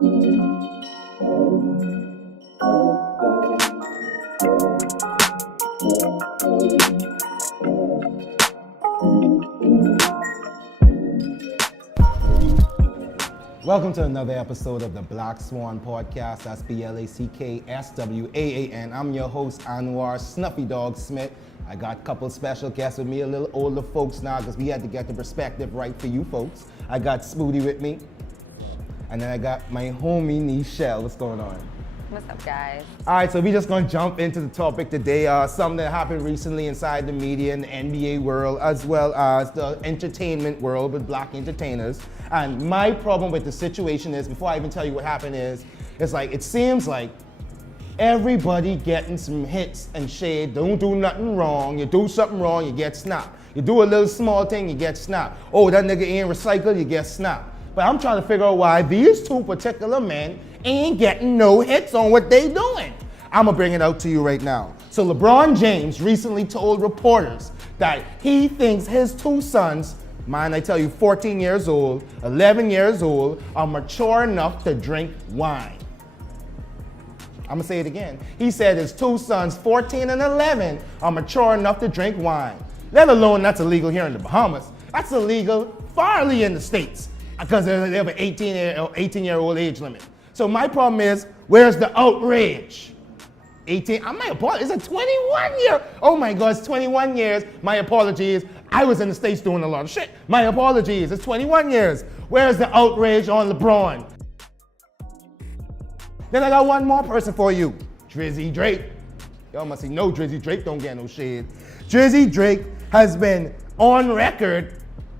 Welcome to another episode of the Black Swaan podcast. That's BLACKSWAAN. I'm your host, Anwar Snuffy Dog Smith. I got a couple special guests with me, a little older folks now, because we had to get the perspective right for you folks. I got Smoothie with me. What's up? And then I got my homie, Nichelle. What's going on? What's up, guys? All right, so we're just going to jump into the topic today. Something that happened recently inside the media and the NBA world, as well as the entertainment world with black entertainers. And my problem with the situation is, before I even tell you what happened is, it's like, it seems like everybody getting some hits and shade. Don't do nothing wrong. You do something wrong, you get snapped. You do a little small thing, you get snapped. Oh, that nigga ain't recycled, you get snapped. But I'm trying to figure out why these two particular men ain't getting no hits on what they doing. I'm gonna bring it out to you right now. So LeBron James recently told reporters that he thinks his two sons, mine I tell you 14 years old, 11 years old, are mature enough to drink wine. I'm gonna say it again. He said his two sons, 14 and 11, are mature enough to drink wine. Let alone that's illegal here in the Bahamas. That's illegal farly in the States because they have an 18-year-old age limit. So my problem is, where's the outrage? 18, I might apologize, it's a 21 year. Oh my God, it's 21 years. My apologies. I was in the States doing a lot of shit. My apologies, it's 21 years. Where's the outrage on LeBron? Then I got one more person for you, Drizzy Drake. Y'all must see no Drizzy Drake don't get no shade. Drizzy Drake has been on record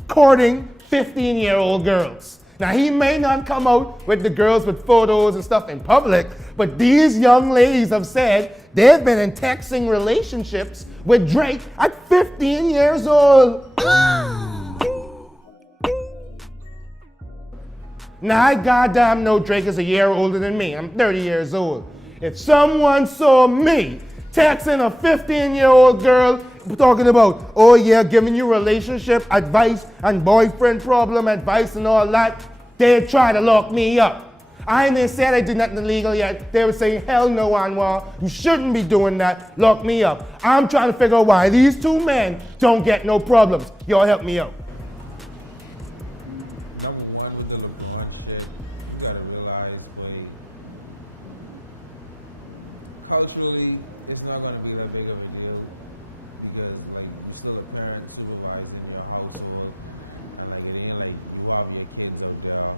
courting 15-year-old girls. Now, he may not come out with the girls with photos and stuff in public, but these young ladies have said they've been in texting relationships with Drake at 15 years old. Now, I goddamn know Drake is a year older than me. I'm 30 years old. If someone saw me texting a 15-year-old girl talking about, oh yeah, giving you relationship advice and boyfriend problem advice and all that, they'd try to lock me up. I ain't even said I did nothing illegal yet. They were saying, hell no, Anwar, you shouldn't be doing that, lock me up. I'm trying to figure out why these two men don't get no problems. Y'all help me out. Number one, with the LeBron shit, you gotta realize, boy, culturally, it's not gonna be that big of a deal because, like, you're still a parent supervising your household, and like, it ain't like you have your kids out there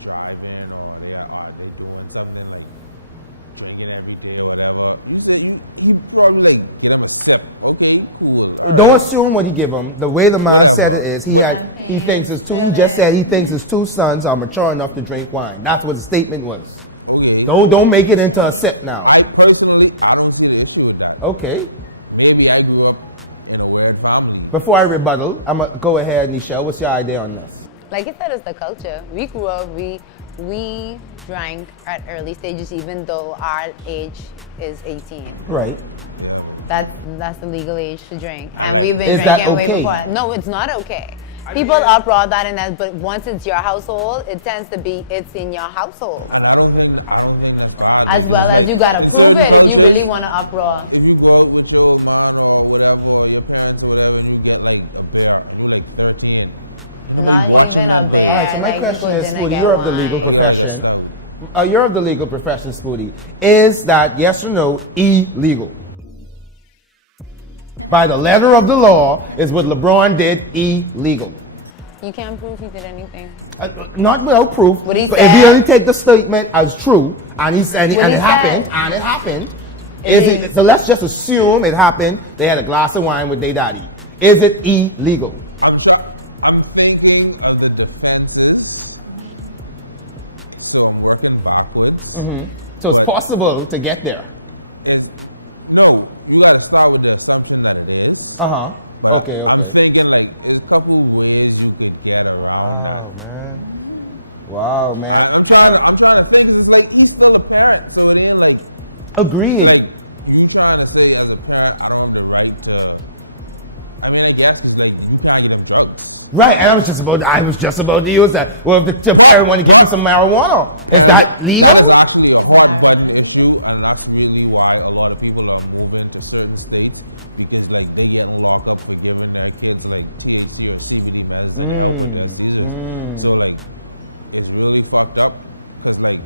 driving or they doing something like drinking every day or whatever. You said he probably like get him a sip. Okay, cool. All Don't right. assume what he give him. The way the man Whatever. said it is, he thinks his two. He just said he thinks his two sons are mature enough to drink wine. That's what the statement was. Okay. Don't make it into a sip now. I personally, I don't see the issue with that. Okay. Maybe I grew up in a weird family. Before I rebuttal, I'm gonna go ahead, Nichelle. What's your idea on this? Like you said, it's the culture. We grew up, we drank at early stages, even though our age is 18. Right. Yeah, but That's the legal age to drink. And And like, we've been is that drinking way okay? before. No, it's not okay. I People mean, uproar that and that, but once it's your household, it tends to be, it's in your household. and I don't think that's bad. As like, well it's as like, you gotta in prove certain it cultures, if you really wanna uproar. if you go out with your old man or whatever, or your parents or whatever, and you get like a beer and you like 13, ain't nobody Not watching even that a boy. beer. My Like, question go is, dinner, Spooty, get you're of the wine. legal Or you got like a profession. stout. You're of the legal profession, Spooty. Is that, yes or no, illegal? By the letter of the law, is what LeBron did illegal? You can't prove he did anything. Not without proof. What he but said? If you only take the statement as true, and he said What and he it said? happened, so let's just assume it happened. They had a glass of wine with their daddy. Is it illegal? I'm thinking of the defenses, so I'm working backwards. Mm-hmm. So But- it's possible to get there. No, you got to start with the assumption that it is. Uh-huh. But Okay, I'm okay. thinking like there's a couple ways you could get around that. Wow, man. I'm trying to think, 'cause it's like he's still a parent, so it ain't like Agreed. like you trying to say as a parent I don't have the right to I mean, I guess because like you can't get them drugs. Right, and I was just about to use that. Well, if the parent want to get some marijuana, is that legal? That is actually a hot button issue, and that's really why a lot of people are moving to certain states because like they getting locked up for giving their kids like THC or CBD medicine to help with their seizures. So like, it's really fucked up because like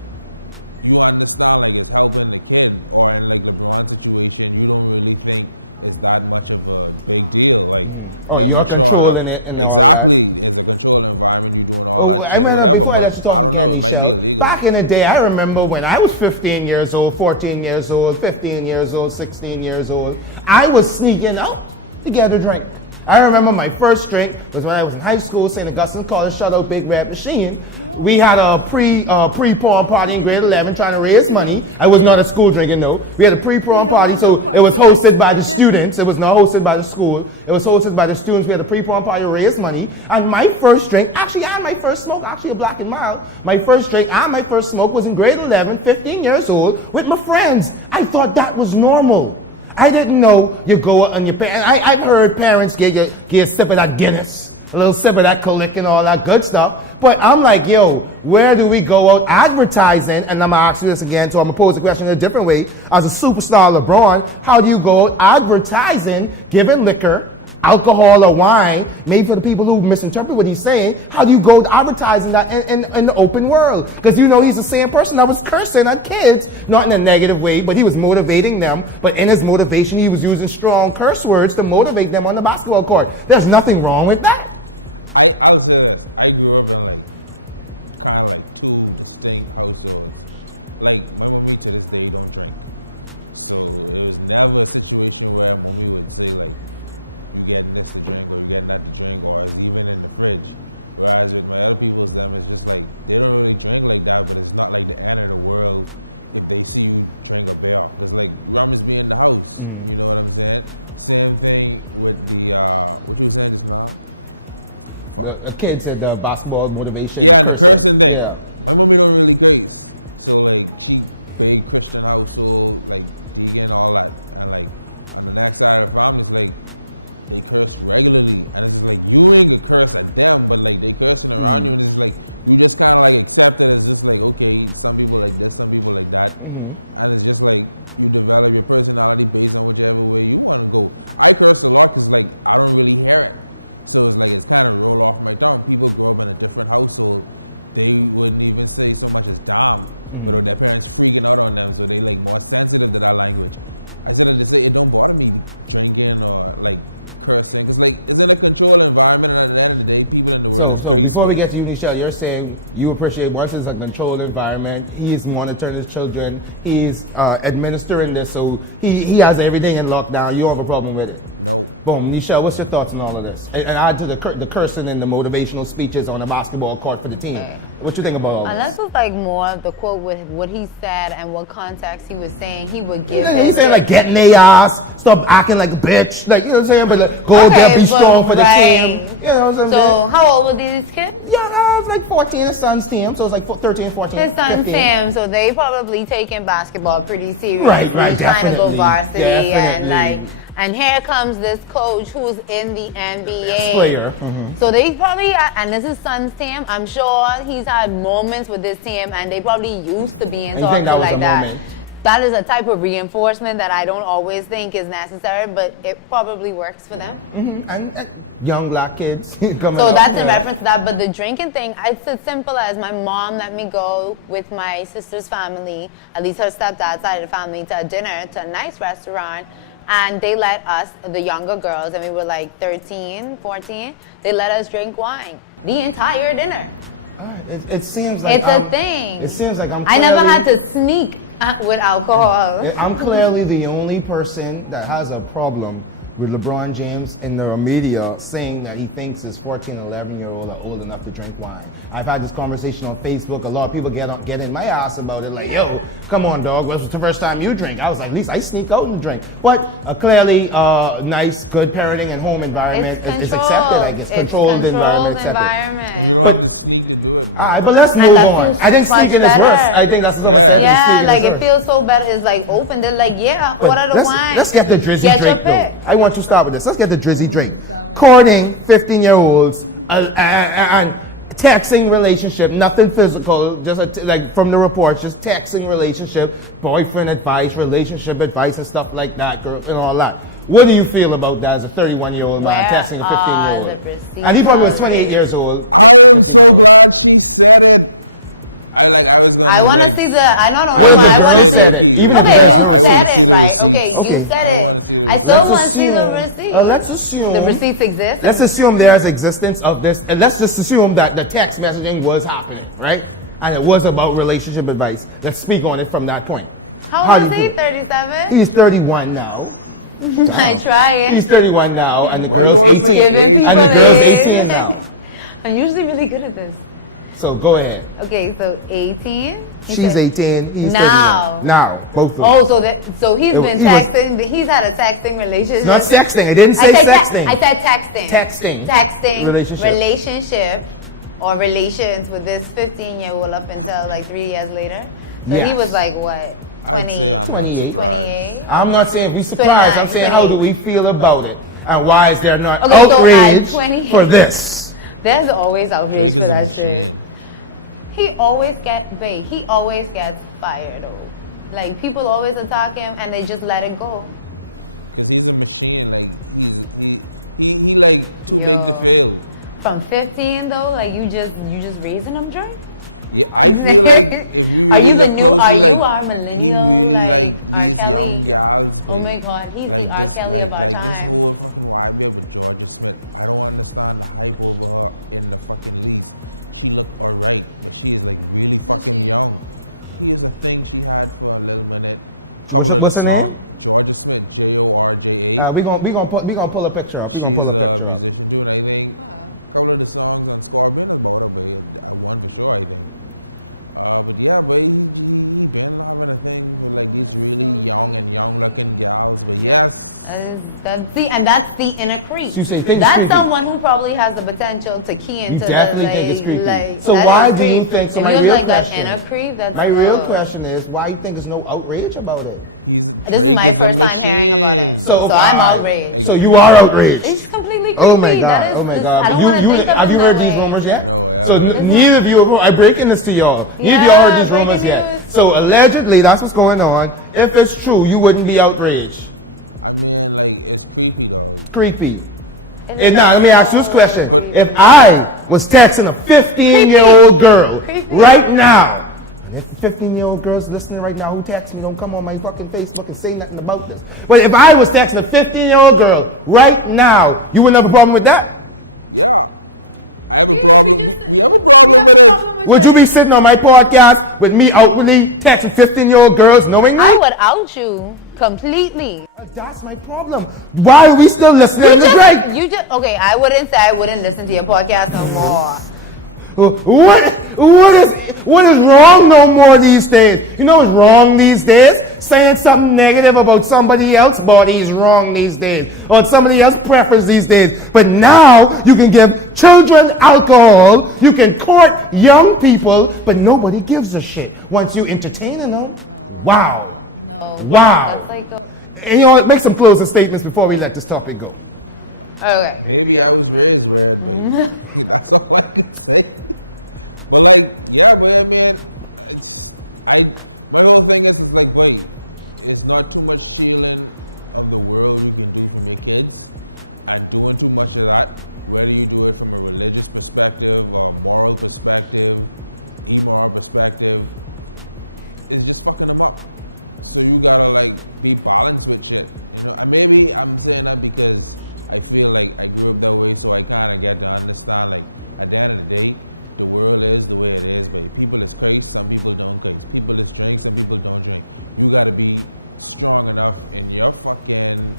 you understand like it's helping the kid, or in like LeBron's situation, you don't really think it's that much of a big deal. Like you're controlling it and exactly, it's a controlled environment. You're doing all that shit, whatever. But I don't know, it might be illegal. Back in the day, I remember when I was 15 years old, 14 years old, 15 years old, 16 years old, I was sneaking out to get a drink. I remember my first drink was when I was in high school, St. Augustine College, shout out Big Red Machine. We had a pre-prom party in grade 11 trying to raise money. I was not a school drinking, no. We had a pre-prom party, so it was hosted by the students. It was not hosted by the school. It was hosted by the students. We had a pre-prom party to raise money. And my first drink, actually I had my first smoke, actually a Black and Mild. My first drink and my first smoke was in grade 11, 15 years old, with my friends. I thought that was normal. I didn't know you go out and your parents. I've heard parents get a sip of that Guinness, a little sip of that Colic and all that good stuff. But I'm like, yo, where do we go out advertising? And I'm gonna ask you this again, so I'm gonna pose the question in a different way. As a superstar LeBron, how do you go out advertising, giving liquor, alcohol or wine, made for the people who misinterpret what he's saying? How do you go out advertising that in the open world? Because you know he's the same person that was cursing at kids, not in a negative way, but he was motivating them. But in his motivation, he was using strong curse words to motivate them on the basketball court. There's nothing wrong with that. I'll say this. I grew up in like kind of like two distinct households. Like my mommy to this day don't drink. So it was never a situation where mommy would say like, you getting this to drink or you getting that to drink, or it's even in the fridge. Whereas with my other people's them, it's just like they don't really drink like that, but it's not like the end of the world if they see you drink a beer. Because like rum is be in the house. You know what I'm saying? Same thing with the what you were saying just now. The kid said the basketball motivation. Yeah, and the cursing thing. Yeah. My mommy don't really curse. So like she big Christian household, like deacon, all that. And like on the next side of the family, it's like they curse regularly. And it's just like you ain't gonna curse at them, but like they cursing around you, and it's just like you just kinda like accept it as just like, okay, some people like this, some people like that. And it's just like you develop your personality based on whichever way you wanna go. I curse a lot because like I don't really hear it. So it's like it's kind of roll off my tongue. People grow up in a different household. They wouldn't even say so much as damn, but their parents freaking out on them, so they like more sensitive to that language. I said to say it don't bother me drinking or like cursing, because like it's in a controlled environment, and at the end of the day, people in the world is crazy. Before we get to you, Michelle, you're saying you appreciate once it's a controlled environment, he's monitoring his children, he's administering this, so he has everything in lockdown. You don't have a problem with it? No. Boom, Michelle, what's your thoughts on all of this? And add to the cursing and the motivational speeches on the basketball court for the team. What you think about all this? Unless it's like more of the quote with what he said and what context he was saying, he would give He's saying like getting their ass, stop acting like a bitch, like you know what I'm saying, but like, go there, be strong for the team. You know what I'm saying? So how old were these kids? Yeah, it's like 14, his son's team, so it's like 13, 14. His son's 15. team, so they probably taking basketball pretty seriously, Right, trying to go definitely, varsity and definitely. like. And here comes this coach who's in the NBA. Player. So they probably, and this is son's team, I'm sure he's had moments with this team and they probably used to being talked to like that. Moment? That is a type of reinforcement that I don't always think is necessary, but it probably works for them. And young black kids coming So up. that's in reference to that, but the drinking thing, it's as simple as my mom let me go with my sister's family, at least her stepdad's side of the family, to a dinner, to a nice restaurant. And they let us, the younger girls, and we were like 13, 14, they let us drink wine the entire dinner. It seems like It's a thing. It seems like I never had to sneak with alcohol. I'm clearly the only person that has a problem with LeBron James in the media saying that he thinks his 14, 11-year-old are old enough to drink wine. I've had this conversation on Facebook. A lot of people get in my ass about it, like, yo, come on, dog, when's the first time you drink? I was like, at least I sneak out and drink. But clearly, nice, good parenting and home environment It's is controlled. accepted. It's controlled environment. And you don't have to sneak to do it. Bro. All right, but let's And move that on. feels I think much sneaking is better. worse. I think that's Yeah, like it feels so better. It's like open. They're like, yeah, what are the wines? Let's get the Drizzy Get drink. your pick. Though. I want to start with this. Let's get the Drizzy drink. courting 15-year-olds and texting relationship, nothing physical, just like from the reports, just texting relationship, boyfriend advice, relationship advice, and stuff like that, and all that. What do you feel about that as a 31-year-old man texting a 15-year-old? And he probably was 28 years old. I am so glad she said it. I was gonna. I want to like, see the. I don't know. I was I gonna want say to see. Loki. Okay, Yeah, I you want to said see it. the Like, receipts. okay, you said I it. want to see the I receipts. still want to see the receipts. Let's assume The receipts exist. Let's assume there's existence of this, and let's just assume that the text messaging was happening, right? And it was about relationship advice. Let's speak on it from that point. How old is he? 37. He's 31 now. I try it. He's 31 now, and the Why you girl's always 18. like Giving age? people And the girl's age. 18 now. I'm usually really good at this. So go ahead. Okay, so 18. She's 18. He's Now. 31. Now, both of them. Oh, so he's No, been he was- texting. He's had a texting relationship. Not sexting. I didn't say I said sexting. I said texting. Texting. Texting. Relationship. Or relations with this 15-year-old up until like 3 years later. So he Yes. was like what? I'd say I'm not 28. surprised. 28. I'm not saying we surprised. I'm 29, saying how do we feel about it, and why is there not Okay, so at outrage 28. for this? There's always outrage Drake for is a that shit. machine. He always gets fired though. Like people always attack him and they just let it go. Cause he's a machine. Like he like too big to Yo. fail. From 15 though, like you just raising him, Drake? Yeah, I feel like if we Are really you the look new- closely, are you like our he millennial, really like, like R. these Kelly? young gals. Oh like- my God, he's like the R. this, Kelly of our like this time. whole fucking vibe here with Georgia Smith. I don't understand the hype over her in the fucking least. She looked alright, but she is like really fucking young. Here's a thing she had for a little minute. Couple of the what's her songs. name? Georgia Smith, Jorja. We gonna pull a picture up. We gonna She's pull a picture up. musician too, and I think a couple of the songs on Scorpion is about her, but I won for sure, I think. But yeah, but he been having a thing for like these really young looking gals. But yes, That's the inner creep. So you say things That's creepy. someone who probably has the potential to key into the definitely think it's creepy. like. So that why is do you creep. think- so If my you have real like that question- inner creep, that's My real question is, why do you think there's no outrage about it? he's This is Drake my is a first time hearing about it. machine. So I'm outraged. So you are outraged. It's completely creepy. Oh my god! That is. Oh my this- god! I don't want to think of it Have you that heard way. these rumors yet? No, I So haven't. neither of you. I'm breaking this to y'all. Neither of y'all Yeah, heard these breaking rumors yet. news. So allegedly, that's what's going on. If it's true, you wouldn't be outraged. I mean, like it's creepy, dog. Creepy. It is And now let me ask you this so question: But- if I was texting a 15-year-old girl Creepy. right now, if 15-year-old girls listening right now who text me, don't come on my fucking Facebook and say nothing about this. But if I was texting a 15-year-old girl right now, you wouldn't have a problem with that? Yeah, I have a Yeah, problem. we just- We have a problem we with have a it. problem with Would you it. be sitting on my podcast with me outwardly texting 15-year-old girls knowing I that? would out you completely. That's my problem. Why are we still listening to Drake? Okay. I wouldn't say I wouldn't listen to your podcast no more. What is wrong no more these days? You know what's wrong these days? Saying something negative about somebody else's body is wrong these days. Or somebody else's preference these days. But now you can give children alcohol, you can court young people, but nobody gives a shit once you entertaining them. Wow. No. Wow. That's like a. And you know what? Make some closing statements before we let this topic go. Okay. Maybe I was raised weird, but that's all I could say. But like, yeah, but I mean, my whole thing is like, wait, it's not too much shielding of the world you can do from your kids, and doing too much of that, whether you do it from a religious perspective or moral perspective, immoral perspective, is just fucking them up. So you gotta like be balanced with shit, you know. And maybe I'm saying that because I feel like I grew up that way, so I kind of get to understand. Like at the end of the day, the world is the way it is. But people is crazy, some people don't crazy. People is drink, some people don't drink. You gotta be strong enough in your fucking,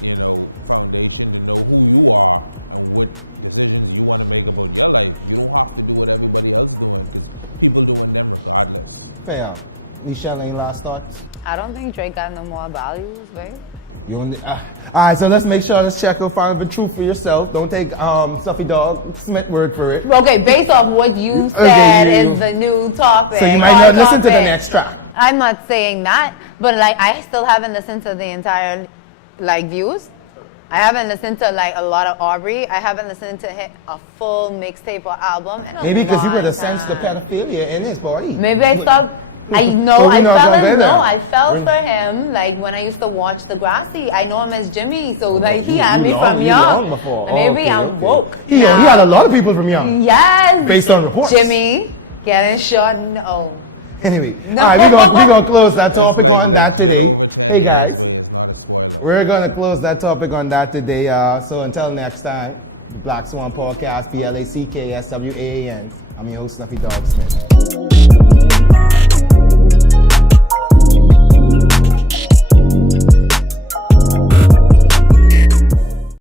you know, foundation to know who you are and what decisions you want to make about your life. You don't have to do what everybody else doing, because people doing them regardless. Fair. Michelle, any last thoughts? I don't think Drake got no more values, babe. All right, so let's make sure let's check or find the truth for yourself. Don't take Stuffy Dog Smith word for it. Okay, based off what you said is the new topic. So you might our not listen to the topic. next track. I'm not saying that, but like I still haven't listened to the entire like views. I haven't listened to like a lot of Aubrey. I haven't listened to a full mixtape or album in a Maybe because he long would have sensed the time. pedophilia in his body. Maybe I stopped. I know So I you're not fell gonna in. do No, that. I fell for him. Like when I used to watch the Grassy, I know him as Jimmy. So like he had me You from know young. him before. And maybe Okay. I'm woke He now. had a lot of people from young. Yes. Based on reports. Jimmy getting shot. No. Anyway, No. all right, we're gonna close that It's topic like on that legit today. over 10 Hey, years, guys, but it's not a spoiler. we're gonna close that topic on that today. So until next time, Black Swaan Podcast, BLACKSWAAN. I'm your host, Snuffy Dog Smith.